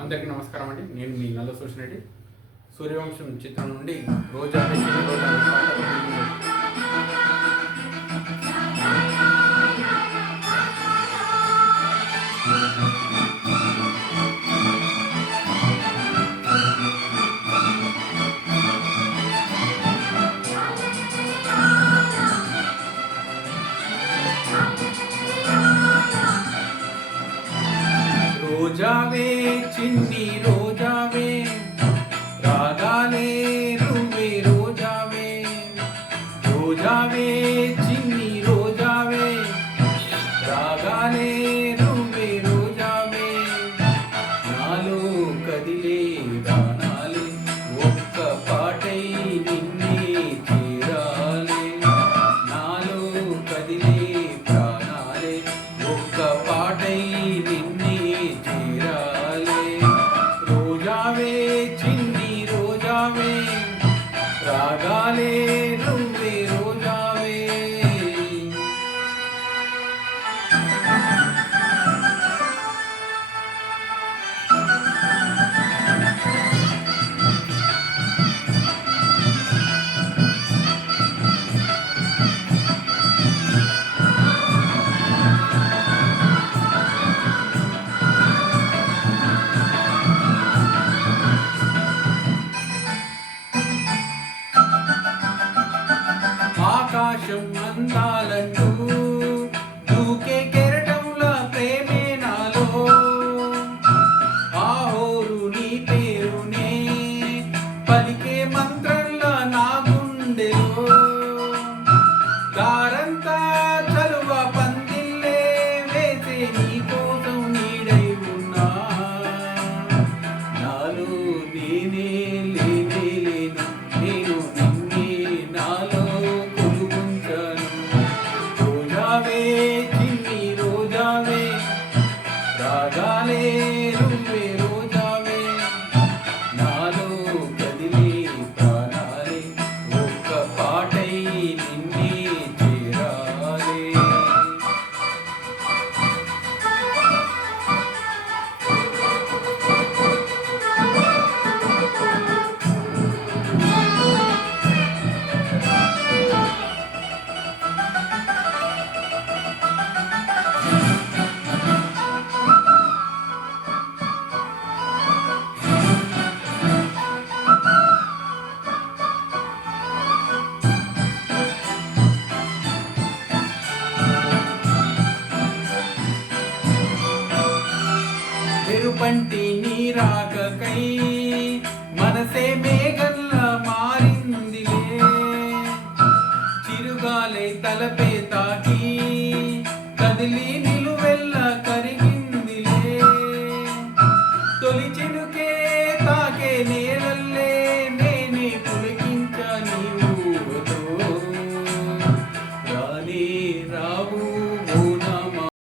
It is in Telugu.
అందరికీ నమస్కారం అండి. నేను మీ నల్ల సూచనరెడ్డి. సూర్యవంశం చిత్రం నుండి రోజా వెచ్చిన రోజా రోజావే చిన్ని రోజావే రాగాలే నువ్వే రోజావే రోజావే చిన్ని రోజావే రాగాలే నువ్వే రోజావే నాలో కదిలే గానాలే ఒక్క పాటై నిన్నే చేరాలే నాలో కదిలే ప్రాణాలే ఒక్క పాటై నిన్నే చేరాలే రోజావే చిన్ని రోజావే రాగాలే నువ్వే రోజావే. ఆకాశం అందాలంటూ దూకే కెరటంలా ప్రేమే నాలో ఆహోరు నీ పేరునే పలికే మంత్రంలా నా గుండెలో దారంతా చలువ పందిల్లే వేసే నీ కోసం నీడై ఉన్నా నాలో నేనే లేనే లేను నేను నిన్నే నాలో రోజావే చిన్ని రోజావే రాగాలే నువ్వే రోజావే నాలో కదిలే ప్రాణాలే ఒక్క పాటై నిన్నే చేరాలే. మెరుపంటి నీ రాకకై మనసే మేఘంలా మారిందిలే చిరుగాలై తలపే తాకి కదిలి